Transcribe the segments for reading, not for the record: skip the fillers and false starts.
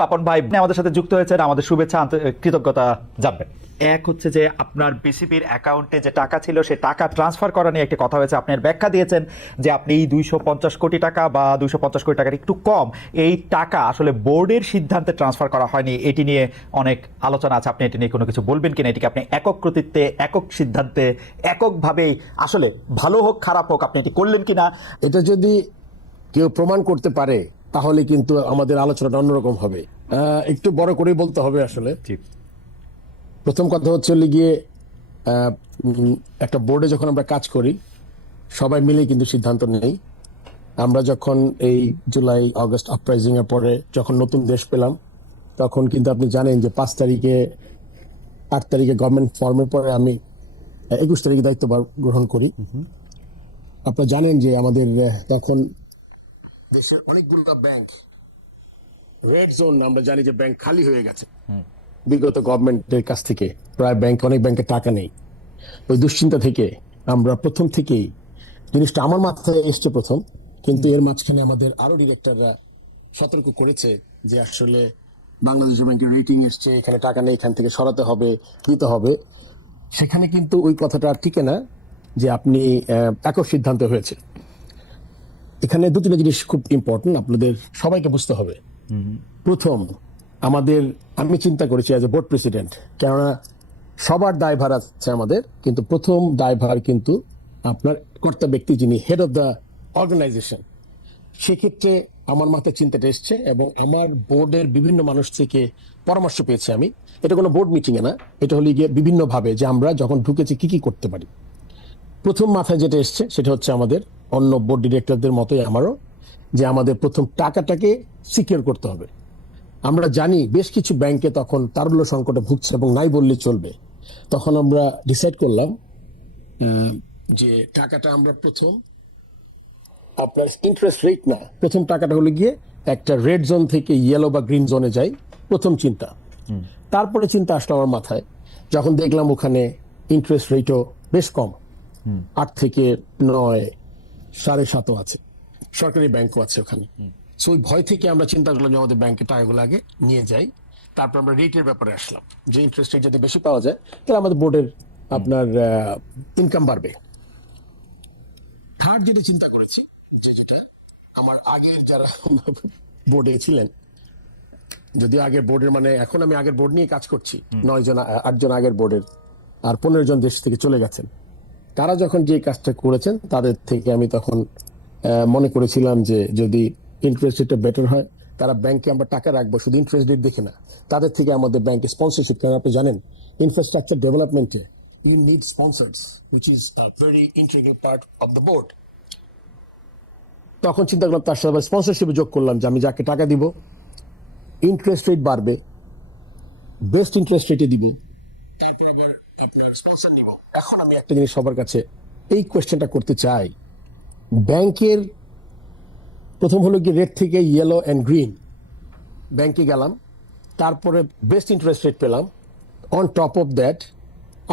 পাপন ভাই আমাদের সাথে যুক্ত হয়েছেন, আমাদের শুভেচ্ছা কৃতজ্ঞতা জানবেন। এক হচ্ছে যে আপনার বিসিবির অ্যাকাউন্টে যে টাকা ছিল সে টাকা ট্রান্সফার করা নিয়ে একটা কথা হয়েছে। আপনার ব্যাখ্যা দিয়েছেন যে আপনি এই 250 কোটি টাকা বা 250 কোটি টাকার একটু কম এই টাকা আসলে বোর্ডের সিদ্ধান্তে ট্রান্সফার করা হয়নি। এটি নিয়ে অনেক আলোচনা আছে, আপনি এটি নিয়ে কোনো কিছু বলবেন কিনা? এটিকে আপনি একক কর্তৃত্বে, একক সিদ্ধান্তে, এককভাবেই আসলে ভালো হোক খারাপ হোক আপনি এটি করলেন কিনা? এটা যদি কেউ প্রমাণ করতে পারে তাহলে কিন্তু আমাদের আলোচনাটা অন্যরকম হবে। একটু বড় করেই বলতে হবে আসলে। প্রথম কথা হচ্ছে গিয়ে একটা বোর্ডে যখন আমরা কাজ করি সবাই মিলে কিন্তু সিদ্ধান্ত নেই। আমরা যখন এই জুলাই আগস্ট আপরাইজিং এর পরে যখন নতুন দেশ পেলাম তখন কিন্তু আপনি জানেন যে 5 তারিখে 8 তারিখে গভর্নমেন্ট ফর্মের পরে আমি 21 তারিখে দায়িত্ব গ্রহণ করি। আপনারা জানেন যে আমাদের তখন দেশের অনেকগুলো ব্যাংক রেড জোন, আমরা জানি যে ব্যাংক খালি হয়ে গেছে বিগত গভর্নমেন্টের কাছ থেকে। প্রায় অনেক ব্যাংকে টাকা নেই। ওই দুশ্চিন্তা থেকে আমরা প্রথম থেকেই, জিনিসটা আমার মাথায় এসছে প্রথম, কিন্তু এর মাঝখানে আমাদের আরো ডিরেক্টররা সতর্ক করেছে যে আসলে বাংলাদেশ ব্যাংকের রেটিং এসছে, এখানে টাকা নেই, এখান থেকে সরাতে হবে, দিতে হবে। সেখানে কিন্তু ওই কথাটা আর টিকে না যে আপনি একক সিদ্ধান্ত হয়েছে। এখানে দুটো জিনিস খুব ইম্পর্টেন্ট, আপনাদের সবাইকে বুঝতে হবে। প্রথম, আমি চিন্তা করেছি অ্যাজ এ বোর্ড প্রেসিডেন্ট, কেননা সবার দায়ভার আছে আমাদের, কিন্তু প্রথম দায়ভার কিন্তু আপনার কর্তা ব্যক্তি যিনি হেড অফ দ্য অর্গানাইজেশন। সেক্ষেত্রে আমার মাথায় চিন্তাটা এসছে এবং আমার বোর্ডের বিভিন্ন মানুষ থেকে পরামর্শ পেয়েছি আমি। এটা কোনো বোর্ড মিটিং এ না, এটা হলো গিয়ে বিভিন্ন ভাবে যে আমরা যখন ঢুকেছি কি কি করতে পারি। প্রথম মাথায় যেটা এসছে সেটা হচ্ছে আমাদের অন্য বোর্ড ডিরেক্টরদের মতোই আমারও, যে আমাদের প্রথম টাকাটাকে সিকিউর করতে হবে। আমরা জানি বেশ কিছু ব্যাংকে তখন তারল্য সংকটে ভুগছে এবং নাই বললে চলবে। তখন আমরা ডিসাইড করলাম যে টাকাটা আমরা প্রথম আপনার ইন্টারেস্ট রেট না, প্রথম টাকাটা হলো গিয়ে একটা রেড জোন থেকে ইয়েলো বা গ্রিন জোনে যাই, প্রথম চিন্তা। তারপরে চিন্তা আসলো আমার মাথায় যখন দেখলাম ওখানে ইন্টারেস্ট রেটও বেশ কম, 8 থেকে 9, 7.5 আছে, সরকারি ব্যাংকও আছে ওখানে। সো ওই ভয় থেকে আমরা চিন্তা করলাম যে আমাদের ব্যাংকের টাকাগুলো আগে নিয়ে যাই, তারপর আমরা রেটের ব্যাপারে আসলাম যে ইন্টারেস্ট রেট যদি বেশি পাওয়া যায় তাহলে আমাদের বোর্ডের আপনার ইনকাম বাড়বে। থার্ড যেটা চিন্তা করেছি, যেটা আমার আগের যারা বোর্ডে ছিলেন, যদি আগের বোর্ডের মানে এখন আমি আগের বোর্ড নিয়ে কাজ করছি, 9 জন 8 জন আগের বোর্ডের আর 15 জন দেশ থেকে চলে গেছেন। তারা যখন যে কাজটা করেছেন তাদের থেকে আমি তখন মনে করেছিলাম যে যদি ইন্টারেস্ট রেটটা বেটার হয়, তারা ব্যাংকে আমরা টাকা রাখবো শুধু ইন্টারেস্ট রেট দেখে না, তাদের থেকে আমাদের ব্যাংকে স্পন্সরশিপ। কারণ আপনি জানেন ইনফ্রাস্ট্রাকচার ডেভেলপমেন্টে you need sponsors, which is a very integral part of the board. তখন চিন্তা করলাম তার সাথে স্পন্সরশিপে যোগ করলাম যে আমি যাকে টাকা দিব ইন্টারেস্ট রেট বাড়বে, বেস্ট ইন্টারেস্ট রেটে দিব, তারপর আবার আপনার স্পন্সর নিব। এখন আমি একটা জিনিস সবার কাছে এই কোয়েশ্চেনটা করতে চাই, ব্যাংকের প্রথম হলো কি রেড থেকে ইয়েলো অ্যান্ড গ্রিন, ব্যাংকে গেলাম, তারপরে বেস্ট ইন্টারেস্ট রেট পেলাম, অন টপ অফ দ্যাট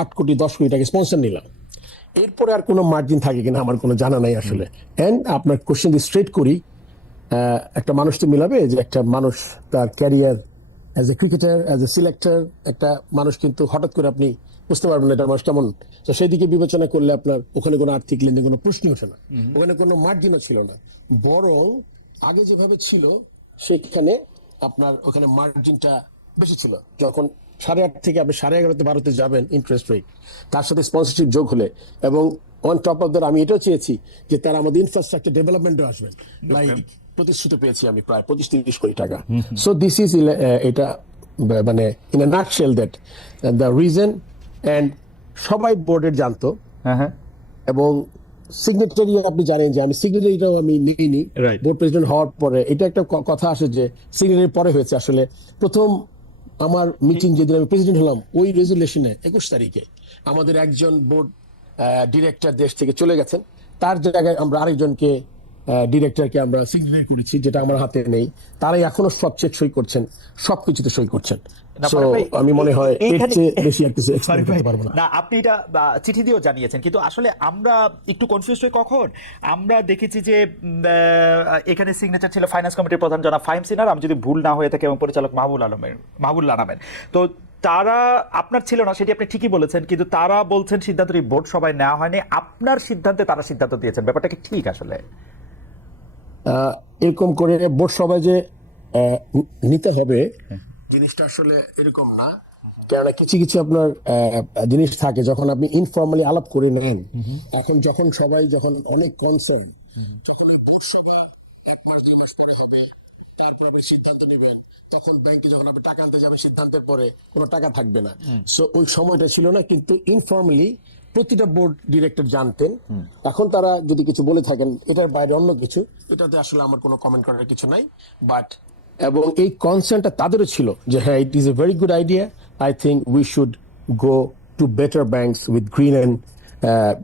8 কোটি 10 কোটি টাকা স্পন্সর নিলাম। এরপরে আর কোনো মার্জিন থাকে কিনা আমার কোনো জানা নাই আসলে। অ্যান্ড আপনার কোশ্চেন দিয়ে স্ট্রেট করি, একটা মানুষ তো মিলাবে যে একটা মানুষ তার career as a cricketer, as a selector, একটা মানুষ কিন্তু হঠাৎ করে আপনি বুঝতে পারবেন না এটা মানুষ কেমন। তো সেই দিকে বিবেচনা করলে আপনার ওখানে কোনো আর্থিক লেনদেন কোনো প্রশ্নই ওঠে না, ওখানে কোনো মার্জিনও ছিল না। বরং আগে যেভাবে ছিল সেখানে আপনার ওখানে মার্জিনটা বেশি ছিল। যখন 8.5 থেকে আপনি 11.5 12 যাবেন ইন্টারেস্ট রেট, তার সাথে স্পন্সরশিপ যোগ হলে, এবং অন টপ অফ দ্যাট আমি এটাও চেয়েছি যে তারা আমাদের ইনফ্রাস্ট্রাকচার ডেভেলপমেন্টও আসবেন, লাইক প্রতিশ্রুতি পেয়েছি আমি প্রায় 25-30 কোটি টাকা। সো দিস ইজ এটা মানে in a nutshell that the reason. And সবাই বোর্ডের জানতো, এবং সিগনেটারি আপনি জানেন যে আমি সিগনেটারিটাও আমি নিইনি বোর্ড প্রেসিডেন্ট হওয়ার পরে। এটা একটা কথা আসে যে সিগনেটারি পরে হয়েছে। আসলে প্রথম আমার মিটিং যেদিন আমি প্রেসিডেন্ট হলাম ওই রেজুলেশনে 21 তারিখে আমাদের একজন বোর্ড ডিরেক্টর দেশ থেকে চলে গেছেন, তার জায়গায় আমরা আরেকজনকে ডিরেক্টরকে আমরা সিগনেচার করেছি, যেটা আমার হাতে নেই। তারাই এখনো সব চেক সই করছেন, সবকিছুতে সই করছেন। না, সো ফারুক ভাই, আমি মনে হয় এর এইখানে চেয়ে বেশি আর কিছু এক্সপ্লেইন ফারুক ভাই, করতে পারবো না। না আপনি এটা চিঠি দিয়েও জানিয়েছেন, কিন্তু আসলে আমরা একটু কনফিউজ হই কখন আমরা দেখেছি যে এখানে সিগনেচার ছিল ফাইন্যান্স কমিটির প্রধান জনাব ফাহিম সিনার, আমি যদি ভুল না হয়ে থাকে, এবং পরিচালক মাহবুবুল্লাহ নামের। তো তারা আপনার ছিল না, সেটি আপনি ঠিকই বলেছেন, কিন্তু তারা বলছেন সিদ্ধান্তটি বোর্ড সভায় নেওয়া হয়নি, আপনার সিদ্ধান্তে তারা সিদ্ধান্ত দিয়েছেন। ব্যাপারটা কি ঠিক আসলে? এরকম করে বোর্ড সভায় যে নিতে হবে জিনিসটা আসলে এরকম না। কেননা কিছু কিছু আপনার জিনিস থাকে যখন আপনি ইনফর্মালি আলাপ করে নেন, এখন যখন সবাই যখন অনেক কনসার্ন, যখন ওই বোর্ড সভা 1 মাস 2 মাস পরে হবে, তারপর আপনি সিদ্ধান্ত নেবেন, তখন ব্যাংকে যখন আপনি টাকা আনতে যাবেন সিদ্ধান্তের পরে কোনো টাকা থাকবে না। সো ওই সময়টা ছিল না, কিন্তু ইনফর্মালি প্রতিটা বোর্ড ডিরেক্টর জানতেন। এখন তারা যদি কিছু বলে থাকেন এটার বাইরে অন্য কিছু, এটাতে আসলে আমার কোনো কমেন্ট করার কিছু নাই। বাট এবং এই কনসার্নটা তাদেরও ছিল যে হ্যাঁ, it is a very good idea, I think we should go to better banks with green and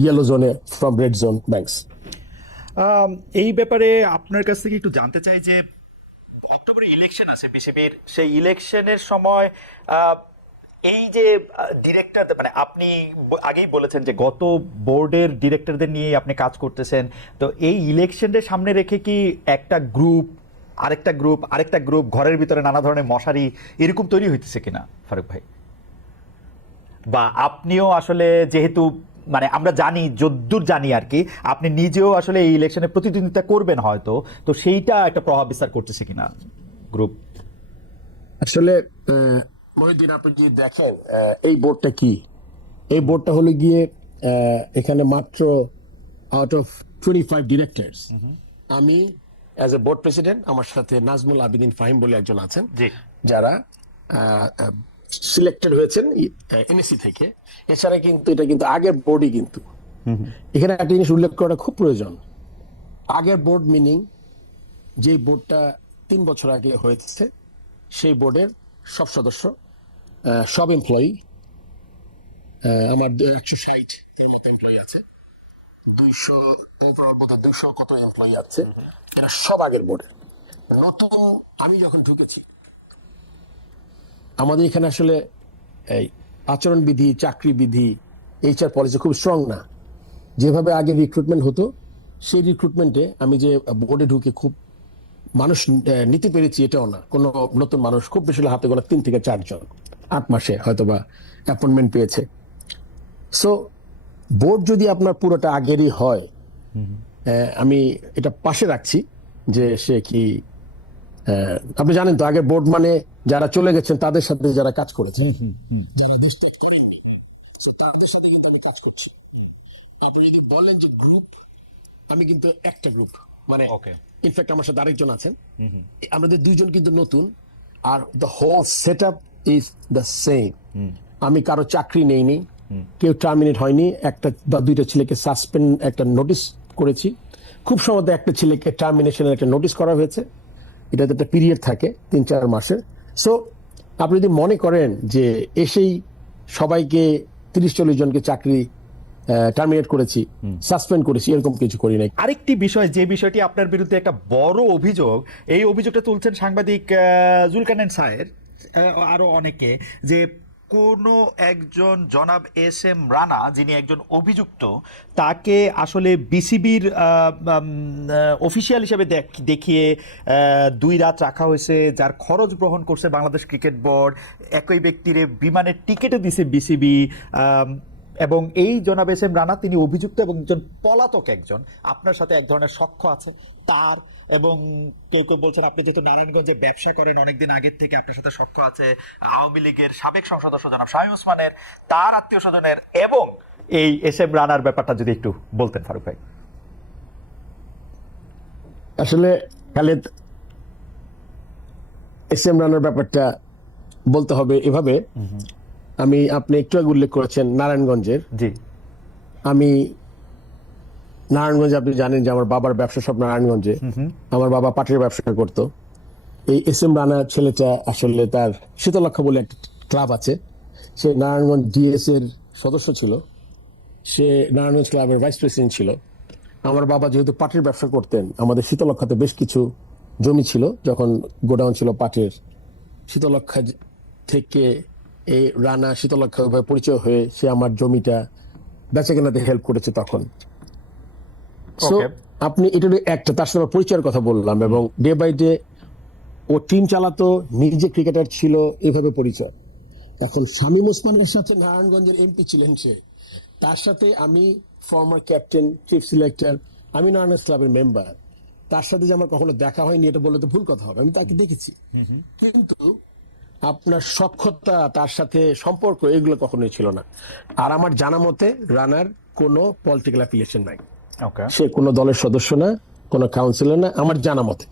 yellow জোনে ফ্রম রেড জোন ব্যাংকস। এই ব্যাপারে আপনার কাছ থেকে একটু জানতে চাই যে অক্টোবরে ইলেকশন আছে বিসিবির, সেই ইলেকশনের সময় এই যে ডিরেক্টর, মানে আপনি আগেই বলেছেন যে গত বোর্ডের ডিরেক্টরদের নিয়ে আপনি কাজ করতেছেন, তো এই ইলেকশনের সামনে রেখে কি একটা গ্রুপ আরেকটা গ্রুপ ঘরের ভিতরে নানা ধরনের মশারি এরকম তৈরি হইতেছে কিনা ফারুক ভাই? বা আপনিও আসলে যেহেতু, মানে আমরা জানি, যদ্দূর জানি আর কি, আপনি নিজেও আসলে এই ইলেকশনে প্রতিদ্বন্দ্বিতা করবেন হয়তো, তো সেইটা একটা প্রভাব বিস্তার করতেছে কিনা গ্রুপ? আসলে মহিউদ্দিন, আপনি যদি দেখেন এই বোর্ডটা কি, এই বোর্ডটা হলো গিয়ে এখানে মাত্র আউট অফ 25 ডিরেক্টরস, আমি অ্যাজ এ বোর্ড প্রেসিডেন্ট, আমার সাথে নাজমুল আবেদিন ফাহিম বলে একজন আছেন, জি। যারা সিলেক্টেড হয়েছেন এনএসসি থেকে। এছাড়া কিন্তু এটা কিন্তু আগের বোর্ডই, কিন্তু এখানে একটা জিনিস উল্লেখ করাটা খুব প্রয়োজন। আগের বোর্ড মিনিং যে বোর্ডটা 3 বছর আগে হয়েছে, সেই বোর্ডের সব সদস্য, সব এমপ্লয়ি, আমার 160 এর মতো এমপ্লয়ি আছে, 200 ওভারঅল বোধহয় 200 কত এমপ্লয়ি আছে, এরা সব আগের বোর্ডের। নতুন আমি যখন ঢুকেছি, আমাদের এখানে আসলে এই আচরণবিধি, চাকরি বিধি, এইচআর পলিসি খুব স্ট্রং না। যেভাবে আগে রিক্রুটমেন্ট হতো, সেই রিক্রুটমেন্টে আমি যে বোর্ডে ঢুকে খুব মানুষ নিতে পেরেছি এটাও না। কোনো নতুন মানুষ খুব বেশি হলে হাতে গোনা 3 থেকে 4 জন 8 মাসে হয়তো বা অ্যাপয়েন্টমেন্ট পেয়েছে। সো বোর্ড যদি আপনার পুরোটা আগেরই হয়, আমি এটা পাশে রাখছি যে সে কি, আপনি জানেন তো আগের বোর্ড মানে যারা চলে গেছেন তাদের সাথে যারা কাজ করেছে, যারা দেশ ত্যাগ করেননি, তাদের সাথে কিন্তু আমি কাজ করছি। আপনি যদি বলেন যে গ্রুপ, আমি কিন্তু একটা গ্রুপ, মানে ইনফ্যাক্ট আমার সাথে আরেকজন আছেন, আমাদের 2 জন কিন্তু নতুন, আর the whole set up is the same. আমি কারো চাকরি নেইনি, কেউ টার্মিনেট হয়নি, একটা বা 2টা ছেলেকে সাসপেন্ড একটা নোটিশ করেছি, খুব সম্ভবত একটা ছেলেকে টার্মিনেশনের একটা নোটিশ করা হয়েছে। এটাতে একটা পিরিয়ড থাকে 3-4 মাসের। সো আপনি যদি মনে করেন যে এসেই সবাইকে 30-40 জনকে চাকরি টার্মিনেট করেছি, সাসপেন্ড করেছি, এরকম কিছু করি নাই। আরেকটি বিষয়, যে বিষয়টি আপনার বিরুদ্ধে একটা বড় অভিযোগ, এই অভিযোগটা তুলছেন সাংবাদিক জুলকারনাইন সাহের, আরো অনেকে, যে কোনো একজন জনাব এস এম রানা, যিনি একজন অভিযুক্ত, তাকে আসলে বিসিবির অফিসিয়াল হিসেবে দেখিয়ে 2 রাত রাখা হয়েছে, যার খরচ গ্রহণ করছে বাংলাদেশ ক্রিকেট বোর্ড, একই ব্যক্তির বিমানের টিকিটও দিছে বিসিবি, এবং এই জনাব এস এম রানা তিনি অভিযুক্ত এবং একজন পলাতক, একজন আপনার সাথে এক ধরনের সখ্য আছে তার, এবং কেউ কেউ বলছেন আপনি যেহেতু নারায়ণগঞ্জে ব্যবসা করেন অনেকদিন আগের থেকে, আপনার সাথে সখ্য আছে আওয়ামী লীগের সাবেক সংসদ সদস্য জনাব শামীম ওসমানের, তার আত্মীয় স্বজনের, এবং এই এস এম রানার ব্যাপারটা যদি একটু বলতেন ফারুক ভাই। আসলে খালেদ, এস এম রানার ব্যাপারটা বলতে হবে এভাবে, আপনি একটু আগে উল্লেখ করেছেন নারায়ণগঞ্জের। জি। আমি নারায়ণগঞ্জে, আপনি জানেন যে আমার বাবার ব্যবসা সব নারায়ণগঞ্জে, আমার বাবা পাটের ব্যবসা করতো। এই এস এম রানা ছেলেটা আসলে, তার শীতলক্ষা বলে একটা ক্লাব আছে, সে নারায়ণগঞ্জ ডিএস এর সদস্য ছিল, সে নারায়ণগঞ্জ ক্লাবের ভাইস প্রেসিডেন্ট ছিল। আমার বাবা যেহেতু পাটের ব্যবসা করতেন, আমাদের শীতলক্ষাতে বেশ কিছু জমি ছিল, যখন গোডাউন ছিল পাটের। শীতলক্ষা থেকে এই রানা শীতলক্ষা ভাবে পরিচয় হয়ে সে আমার জমিটা বেচা কেনাতে হেল্প করেছে তখন। So, Okay. আপনি এটা একটা তার সাথে আমার পরিচয়ের কথা বললাম, এবং ডে বাই ডে ও টিম চালাতো, নিজে ক্রিকেটার ছিল, এভাবে পরিচয়। এখন শামীম ওসমানের সাথে নারায়ণগঞ্জের এমপি ছিলেন সে, তার সাথে আমি ফর্মার ক্যাপ্টেন, চিফ সিলেক্টর, আমি নারায়ণগঞ্জ ক্লাবের মেম্বার, তার সাথে যে আমার কখনো দেখা হয়নি এটা বললে তো ভুল কথা হবে, আমি তাকে দেখেছি। কিন্তু আপনার সখ্যতা, তার সাথে সম্পর্ক, এগুলো কখনোই ছিল না। আর আমার জানা মতে রানার কোনো পলিটিক্যাল অ্যাফিলিয়েশন নাই, ওকে, সে কোনো দলের সদস্য না, কোনো কাউন্সিলর না, আমার জানা মতে।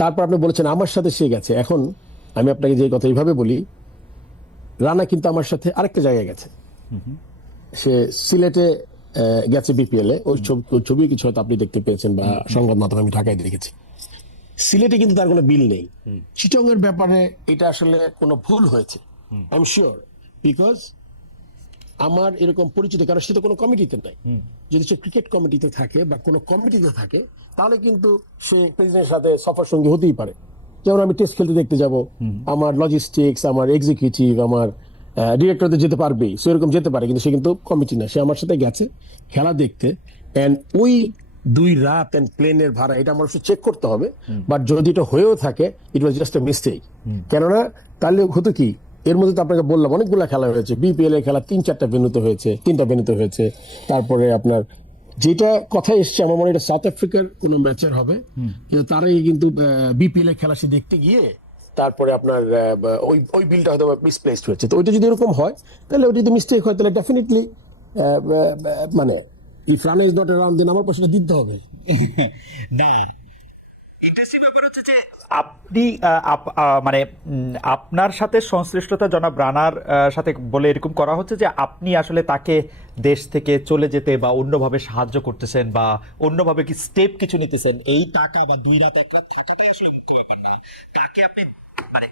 তারপর আপনি বলেছেন আমার সাথে সে গেছে। এখন আমি আপনাকে যে কথা এইভাবে বলি, রানা কিন্তু আমার সাথে আরেকটা জায়গায় গেছে। সে সিলেটে গেছে বিপিএল এ, ওই ছবি কিছু হয়তো আপনি দেখতে পেয়েছেন বা সংবাদ মাধ্যমে আমি ঢাকায় দেখেছি। সিলেটে কিন্তু তার কোনো বিল নেই। চিটং এর ব্যাপারে এটা আসলে কোনো ভুল হয়েছে, আই এম শিওর, বিকজ আমার এরকম পরিচিত, কারণ সে তো কোনো কমিটিতে নাই। যদি সে ক্রিকেট কমিটিতে থাকে বা কোনো কমিটিতে থাকে, তাহলে কিন্তু সে প্রেসিডেন্টের সাথে সফর সঙ্গী হতেই পারে। যেমন আমি টেস্ট খেলতে দেখতে যাব, আমার লজিস্টিক্স, আমার এক্সিকিউটিভ, আমার ডিরেক্টরদের যেতে পারবেই, সে এরকম যেতে পারে, কিন্তু সে কিন্তু কমিটি না। সে আমার সাথে গেছে খেলা দেখতে, এন্ড ওই 2 রাত এন্ড প্লেনের ভাড়া এটা আমার চেক করতে হবে, বাট যদি এটা হয়েও থাকে ইট ওয়াজ জাস্ট এ মিস্টেক। কেননা তাহলে হতো কি, এর মধ্যে তো আপনাকে বললাম অনেকগুলা খেলা হয়েছে, বিপিএল এর খেলা 3-4টা ভেন্যুতে হয়েছে, 3টা ভেন্যুতে হয়েছে। তারপরে আপনার যেটা কথা এসছে, আমার মনে হয় এটা সাউথ আফ্রিকার কোনো ম্যাচের হবে, কিন্তু তারাই কিন্তু বিপিএল এর খেলা সে দেখতে গিয়ে তারপরে আপনার ওই ওই বিলটা হয়তো মিসপ্লেসড হয়েছে। তো ওইটা যদি এরকম হয়, তাহলে ওইটা যদি মিস্টেক হয়, তাহলে ডেফিনেটলি মানে if run is not around, then আমার পয়সাটা দিতে হবে। না, ইন্টারেস্টিং ব্যাপার হচ্ছে যে আপনি মানে আপনার সাথে সংশ্লিষ্টতা জনাব রানার সাথে বলে এরকম করা হচ্ছে যে আপনি আসলে তাকে দেশ থেকে চলে যেতে বা অন্যভাবে সাহায্য করতেছেন বা অন্যভাবে কি স্টেপ কিছু নিতেছেন। এই টাকা বা 2 রাত 1 রাত থাকাটাই আসলে মুখ্য ব্যাপার না, তাকে আপনি মানে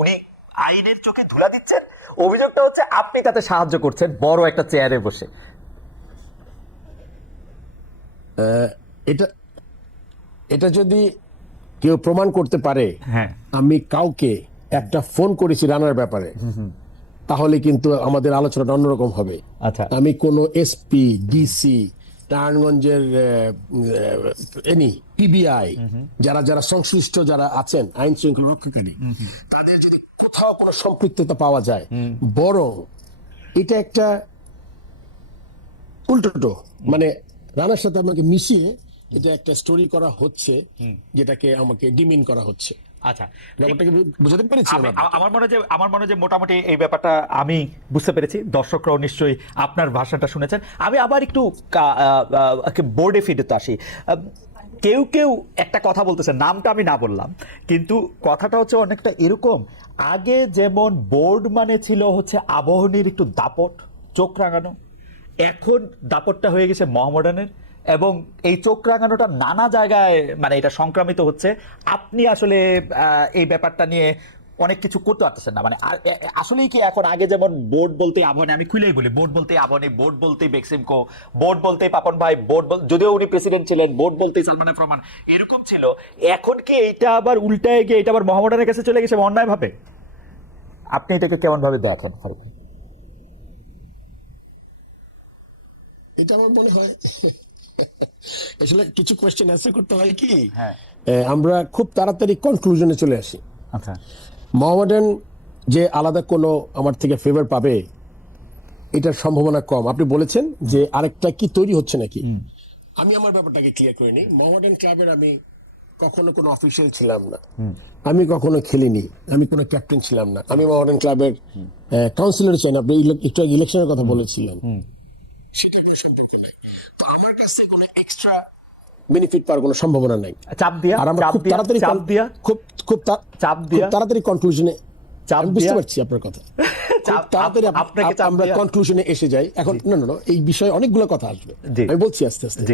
উনি আইনের চোখে ধুলা দিচ্ছেন। অভিযোগটা হচ্ছে আপনি তাতে সাহায্য করছেন বড় একটা চেয়ারে বসে। এটা এটা যদি কেউ প্রমাণ করতে পারে হ্যাঁ, আমি কাউকে একটা ফোন করেছি রানার ব্যাপারে, তাহলে কিন্তু আমাদের আলোচনাটা অন্যরকম হবে। আচ্ছা, আমি কোনো এসপি, ডিসি, নারায়ণগঞ্জের এনি পিবিআই, যারা যারা সংশ্লিষ্ট যারা আছেন আইন শৃঙ্খলা রক্ষাকারী, তাদের যদি কোথাও কোনো সম্পৃক্ততা পাওয়া যায়, বরং এটা একটা উল্টো, মানে রানার সাথে আমাকে মিশিয়ে এটা একটা স্টোরি করা হচ্ছে, যেটাকে আমাকে ডিমিন করা হচ্ছে। আচ্ছা, ব্যাপারটাকে বুঝাতে পেরেছি আমরা? আমার মনে হয় যে মোটামুটি এই ব্যাপারটা আমি বুঝতে পেরেছি, দর্শকরাও নিশ্চয়ই আপনার ভাষাটা শুনেছেন। আমি আবার একটু বোর্ডে ফিরতে আসি। কেউ কেউ একটা কথা বলতেছে, নামটা আমি না বললাম, কিন্তু কথাটা হচ্ছে অনেকটা এরকম, আগে যেমন বোর্ড মানে ছিল হচ্ছে আবাহনীর একটু দাপট, চোখ রাঙানো, এখন দাপটটা হয়ে গেছে মোহামেডানের, এবং এই চোখ রাঙানোটা নানা জায়গায় মানে এটা সংক্রামিত হচ্ছে। আপনি আসলে এই ব্যাপারটা নিয়ে অনেক কিছু করতে পারতেছেন না, মানে আসলেই কি এখন আগে যেমন বোর্ড বলতে আবাহনী, আমি খুলেই বলি, বোর্ড বলতে আবাহনী, বোর্ড বলতে বেক্সিমকো, বোর্ড বলতে পাপন ভাই, যদিও উনি প্রেসিডেন্ট ছিলেন, বোর্ড বলতে সালমান এফ রহমান, এরকম ছিল। এখন কি এইটা আবার উল্টায় গিয়ে এটা আবার মোহামেডানের কাছে চলে গেছে অন্যায় ভাবে? আপনি এটাকে কেমন ভাবে দেখেন ফারুক ভাই? এটা আমার মনে হয় আসলে কিছু কোয়েশ্চেন অ্যান্সার করতে হয় কি, হ্যাঁ, আমরা খুব তাড়াতাড়ি কনক্লুশনে চলে আসি। আচ্ছা, মোহামেডান যে আলাদা কোনো আমার থেকে ফেভার পাবে এটার সম্ভাবনা কম। আপনি বলেছেন যে আরেকটা কি তৈরি হচ্ছে নাকি, আমি আমার ব্যাপারটাকে ক্লিয়ার করে নিই। মোহামেডান ক্লাবের আমি কখনো কোনো অফিসিয়াল ছিলাম না, আমি কখনো খেলিনি, আমি কোনো ক্যাপ্টেন ছিলাম না, আমি মোহামেডান ক্লাবের কাউন্সিলর ছিলেন। আপনি একটু ইলেকশনের কথা বলেছিলেন, সেটা কোনো সম্পর্ক নাই। তো আমার কাছে কোনো এক্সট্রা বেনিফিট পাওয়ার কোনো সম্ভাবনা নাই। চাপ দিয়া, আর আমরা খুব তাড়াতাড়ি খুব তাড়াতাড়ি কনক্লুশনে, আমি বুঝতে পারছি আপনার কথা, খুব তাড়াতাড়ি আমরা কনক্লুশনে এসে যাই। এখন না, এই বিষয়ে অনেকগুলো কথা আসবে, আমি বলছি আস্তে আস্তে।